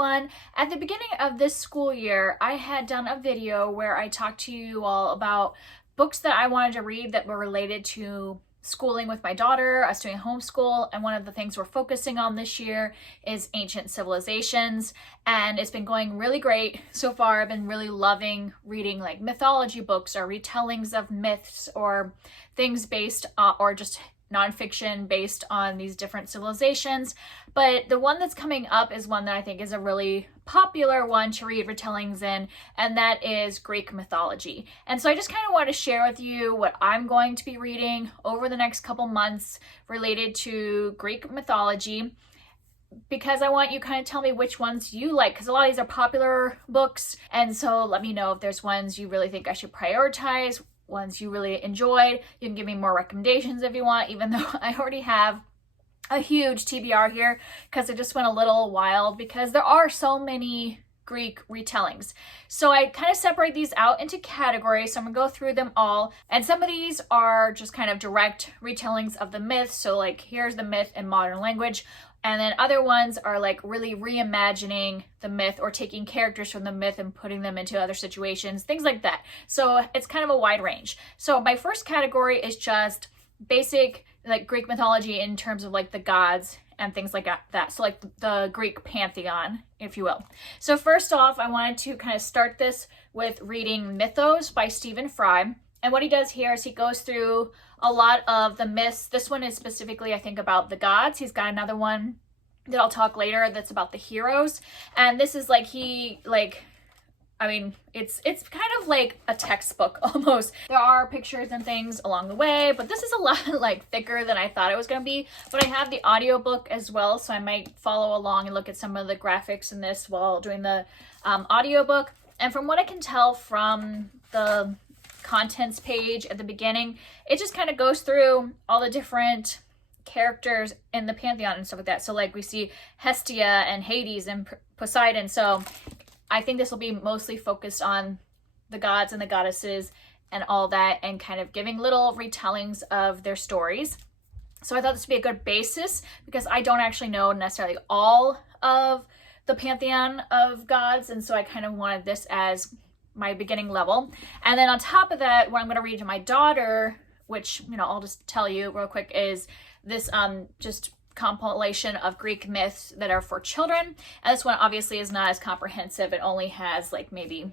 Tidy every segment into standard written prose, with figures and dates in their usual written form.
everyone. At the beginning of this school year, I had done a video where I talked to you all about books that I wanted to read that were related to schooling with my daughter, us doing homeschool, and one of the things we're focusing on this year is ancient civilizations, and it's been going really great so far. I've been really loving reading like mythology books or retellings of myths or things based or just nonfiction based on these different civilizations. But the one that's coming up is one that I think is a really popular one to read retellings in, and that is Greek mythology. And so I just kind of want to share with you what I'm going to be reading over the next couple months related to Greek mythology, because I want you kind of tell me which ones you like, because a lot of these are popular books. And so let me know if there's ones you really think I should prioritize, ones you really enjoyed. You can give me more recommendations if you want, even though I already have a huge TBR here because it just went a little wild because there are so many Greek retellings. So I kind of separate these out into categories. So I'm gonna go through them all. And some of these are just kind of direct retellings of the myth. So like, here's the myth in modern language. And then other ones are like really reimagining the myth or taking characters from the myth and putting them into other situations, things like that. So it's kind of a wide range. So my first category is just basic like Greek mythology in terms of like the gods and things like that. So like the Greek pantheon, if you will. So first off, I wanted to kind of start this with reading Mythos by Stephen Fry. And what he does here is he goes through a lot of the myths. This one is specifically, I think, about the gods. He's got another one that I'll talk later that's about the heroes. And this is like, it's kind of like a textbook almost. There are pictures and things along the way, but this is a lot like thicker than I thought it was going to be. But I have the audiobook as well, so I might follow along and look at some of the graphics in this while doing the audiobook. And from what I can tell from the contents page at the beginning, it just kind of goes through all the different characters in the pantheon and stuff like that. So like we see Hestia and Hades and Poseidon. So I think this will be mostly focused on the gods and the goddesses and all that, and kind of giving little retellings of their stories. So I thought this would be a good basis because I don't actually know necessarily all of the pantheon of gods, and so I kind of wanted this as my beginning level. And then on top of that, what I'm going to read to my daughter, which, you know, I'll just tell you real quick, is this just compilation of Greek myths that are for children. And this one obviously is not as comprehensive. It only has like maybe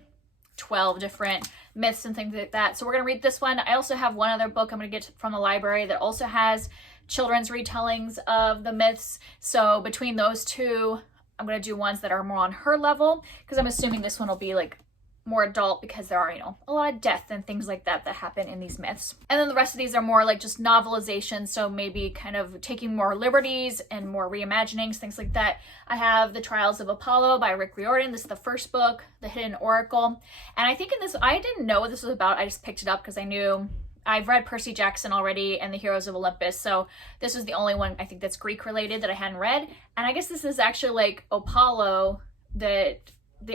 12 different myths and things like that. So we're going to read this one. I also have one other book I'm going to get from the library that also has children's retellings of the myths. So between those two, I'm going to do ones that are more on her level, because I'm assuming this one will be like more adult because there are, you know, a lot of death and things like that that happen in these myths. And then the rest of these are more like just novelizations, so maybe kind of taking more liberties and more reimaginings, things like that. I have The Trials of Apollo by Rick Riordan. This is the first book, The Hidden Oracle. And I think in this, I didn't know what this was about. I just picked it up because I knew I've read Percy Jackson already and The Heroes of Olympus. So this was the only one I think that's Greek related that I hadn't read. And I guess this is actually like Apollo, the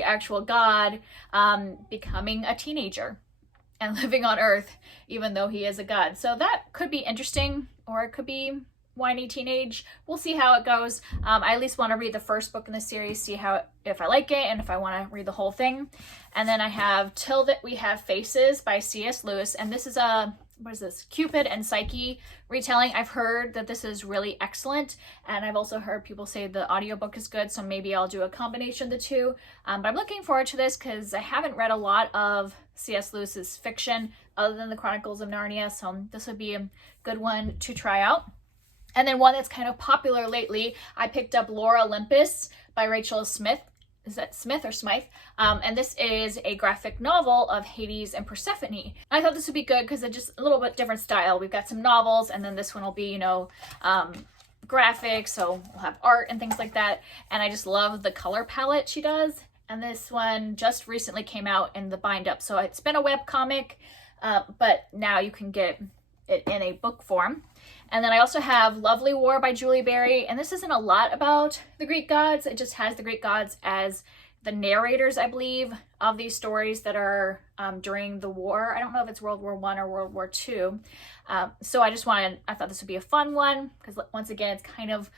actual god, becoming a teenager and living on Earth, even though he is a god. So that could be interesting, or it could be whiny teenage. We'll see how it goes. I at least want to read the first book in the series, see if I like it and if I want to read the whole thing. And then I have Till That We Have Faces by C.S. Lewis, and this is what is this? Cupid and Psyche retelling. I've heard that this is really excellent, and I've also heard people say the audiobook is good, so maybe I'll do a combination of the two. But I'm looking forward to this because I haven't read a lot of C.S. Lewis's fiction other than the Chronicles of Narnia, so this would be a good one to try out. And then one that's kind of popular lately, I picked up Lore Olympus by Rachel Smith. Is that Smith or Smythe? And this is a graphic novel of Hades and Persephone. I thought this would be good because it's just a little bit different style. We've got some novels, and then this one will be, you know, graphics, so we'll have art and things like that. And I just love the color palette she does. And this one just recently came out in the bind up. So it's been a web comic, but now you can get it in a book form. And then I also have Lovely War by Julie Berry, and this isn't a lot about the Greek gods. It just has the Greek gods as the narrators, I believe, of these stories that are during the war. I don't know if it's World War I or World War II. So I thought this would be a fun one because once again, it's kind of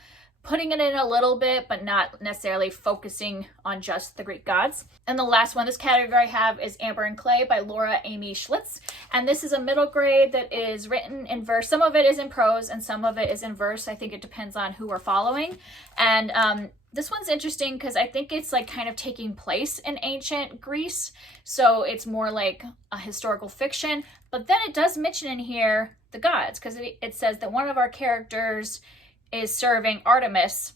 putting it in a little bit, but not necessarily focusing on just the Greek gods. And the last one this category I have is Amber and Clay by Laura Amy Schlitz. And this is a middle grade that is written in verse. Some of it is in prose and some of it is in verse. I think it depends on who we're following. And this one's interesting because I think it's like kind of taking place in ancient Greece. So it's more like a historical fiction. But then it does mention in here the gods, because it says that one of our characters is serving Artemis.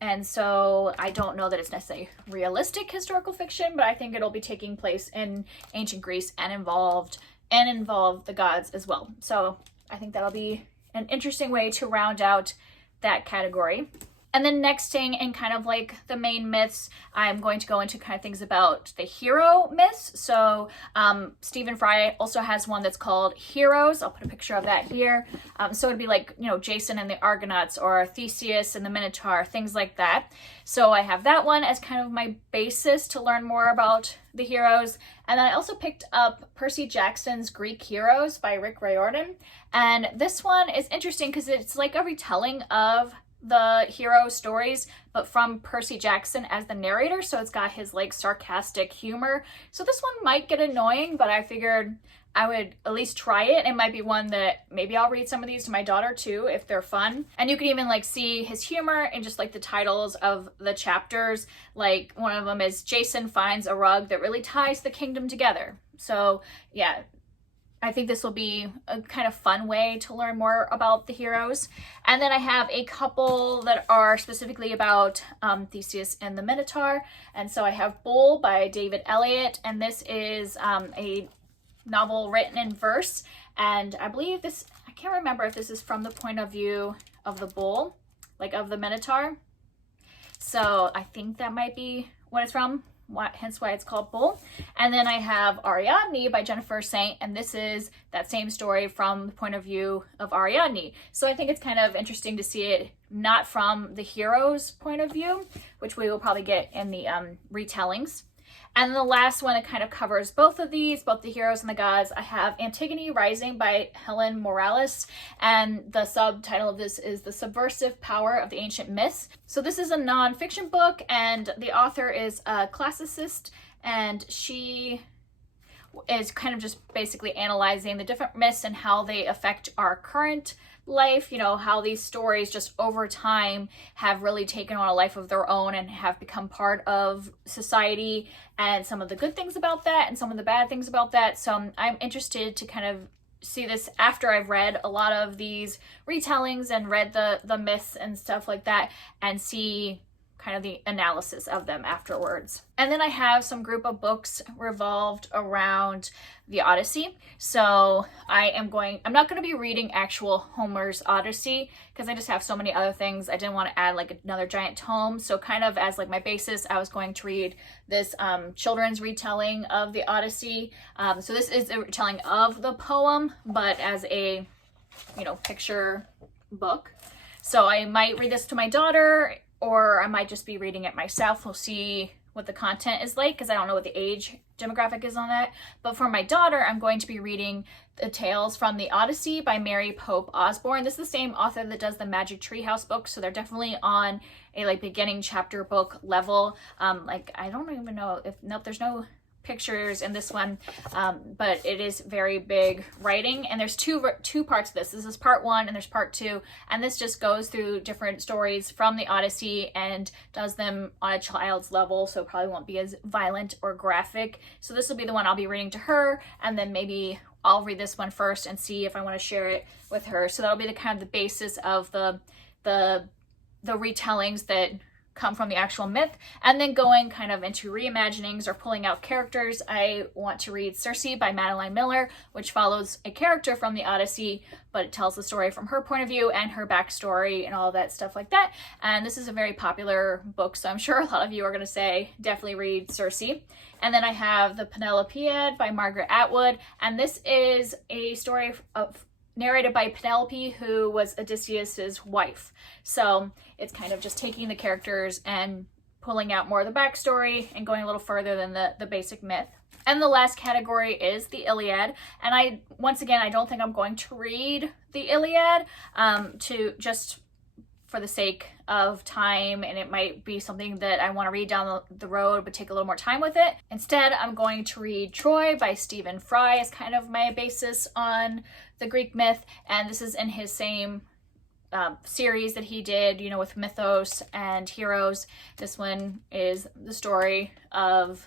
And so I don't know that it's necessarily realistic historical fiction, but I think it'll be taking place in ancient Greece and involve the gods as well. So I think that'll be an interesting way to round out that category. And then next thing, in kind of like the main myths, I'm going to go into kind of things about the hero myths. So Stephen Fry also has one that's called Heroes. I'll put a picture of that here. So it'd be like, you know, Jason and the Argonauts, or Theseus and the Minotaur, things like that. So I have that one as kind of my basis to learn more about the heroes. And then I also picked up Percy Jackson's Greek Heroes by Rick Riordan. And this one is interesting because it's like a retelling of the hero stories, but from Percy Jackson as the narrator. So it's got his like sarcastic humor. So this one might get annoying, but I figured I would at least try it. It might be one that maybe I'll read some of these to my daughter too, if they're fun. And you can even like see his humor in just like the titles of the chapters. Like one of them is Jason finds a rug that really ties the kingdom together. So yeah, I think this will be a kind of fun way to learn more about the heroes. And then I have a couple that are specifically about Theseus and the Minotaur. And so I have Bull by David Eliot. And this is a novel written in verse. And I believe this, I can't remember if this is from the point of view of the bull, like of the Minotaur. So I think that might be what it's from. Hence why it's called Bull. And then I have Ariadne by Jennifer Saint, and this is that same story from the point of view of Ariadne. So I think it's kind of interesting to see it not from the hero's point of view, which we will probably get in the retellings. And the last one, it kind of covers both of these, both the heroes and the gods. I have Antigone Rising by Helen Morales, and the subtitle of this is The Subversive Power of the Ancient Myths. So this is a nonfiction book, and the author is a classicist, and she is kind of just basically analyzing the different myths and how they affect our current life, you know, how these stories just over time have really taken on a life of their own and have become part of society, and some of the good things about that and some of the bad things about that. So I'm interested to kind of see this after I've read a lot of these retellings and read the myths and stuff like that, and see kind of the analysis of them afterwards. And then I have some group of books revolved around the Odyssey. So I'm not going to be reading actual Homer's Odyssey because I just have so many other things. I didn't want to add like another giant tome. So kind of as like my basis, I was going to read this children's retelling of the Odyssey. So this is a retelling of the poem, but as a, you know, picture book. So I might read this to my daughter, or I might just be reading it myself. We'll see what the content is like, because I don't know what the age demographic is on that. But for my daughter, I'm going to be reading the Tales from the Odyssey by Mary Pope Osborne. This is the same author that does the Magic Treehouse books, so they're definitely on a like beginning chapter book level. Like I don't even know if, nope, there's no pictures in this one, but it is very big writing, and there's two parts of this. This is part one and there's part two, and this just goes through different stories from the Odyssey and does them on a child's level, so it probably won't be as violent or graphic. So this will be the one I'll be reading to her, and then maybe I'll read this one first and see if I want to share it with her. So that'll be the kind of the basis of the retellings that come from the actual myth. And then going kind of into reimaginings or pulling out characters, I want to read Circe by Madeline Miller, which follows a character from the Odyssey, but it tells the story from her point of view and her backstory and all that stuff like that. And this is a very popular book, so I'm sure a lot of you are going to say definitely read Circe. And then I have The Penelopiad by Margaret Atwood, and this is a story narrated by Penelope, who was Odysseus's wife. So it's kind of just taking the characters and pulling out more of the backstory and going a little further than the basic myth. And the last category is the Iliad. And once again, I don't think I'm going to read the Iliad to just for the sake of time, and it might be something that I want to read down the road but take a little more time with it. Instead, I'm going to read Troy by Stephen Fry as kind of my basis on the Greek myth, and this is in his same series that he did, you know, with Mythos and Heroes. This one is the story of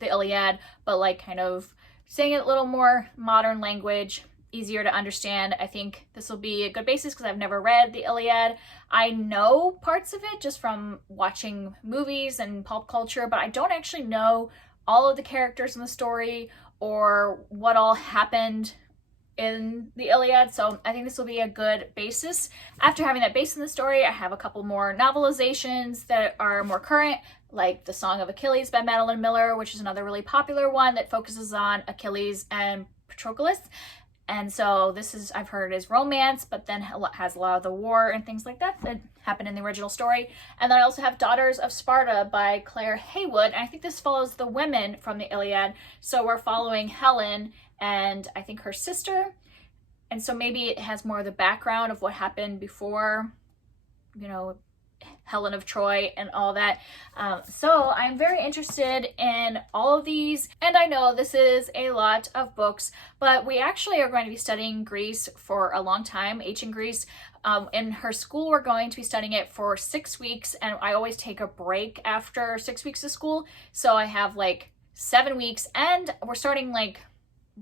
the Iliad, but like kind of saying it a little more modern language, easier to understand. I think this will be a good basis because I've never read the Iliad. I know parts of it just from watching movies and pop culture, but I don't actually know all of the characters in the story or what all happened in the Iliad, so I think this will be a good basis. After having that base in the story, I have a couple more novelizations that are more current, like The Song of Achilles by Madeline Miller, which is another really popular one that focuses on Achilles and Patroclus. And so this is, I've heard, is romance, but then has a lot of the war and things like that that happened in the original story. And then I also have Daughters of Sparta by Claire Haywood, and I think this follows the women from the Iliad. So we're following Helen and I think her sister, and so maybe it has more of the background of what happened before, you know, Helen of Troy and all that. So I'm very interested in all of these, and I know this is a lot of books, but we actually are going to be studying Greece for a long time, ancient Greece. In her school, we're going to be studying it for 6 weeks, and I always take a break after 6 weeks of school, so I have like 7 weeks, and we're starting like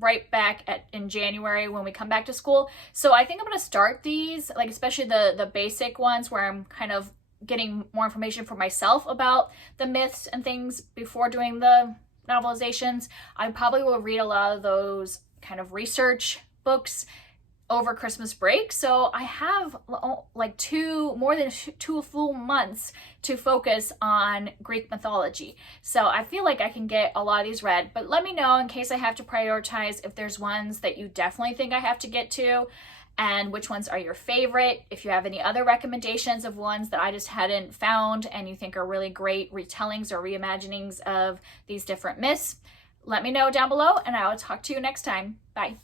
right back in January when we come back to school. So I think I'm going to start these, like especially the basic ones where I'm kind of getting more information for myself about the myths and things before doing the novelizations. I probably will read a lot of those kind of research books over Christmas break. So I have like more than two full months to focus on Greek mythology. So I feel like I can get a lot of these read, but let me know in case I have to prioritize if there's ones that you definitely think I have to get to and which ones are your favorite. If you have any other recommendations of ones that I just hadn't found and you think are really great retellings or reimaginings of these different myths, let me know down below and I will talk to you next time. Bye.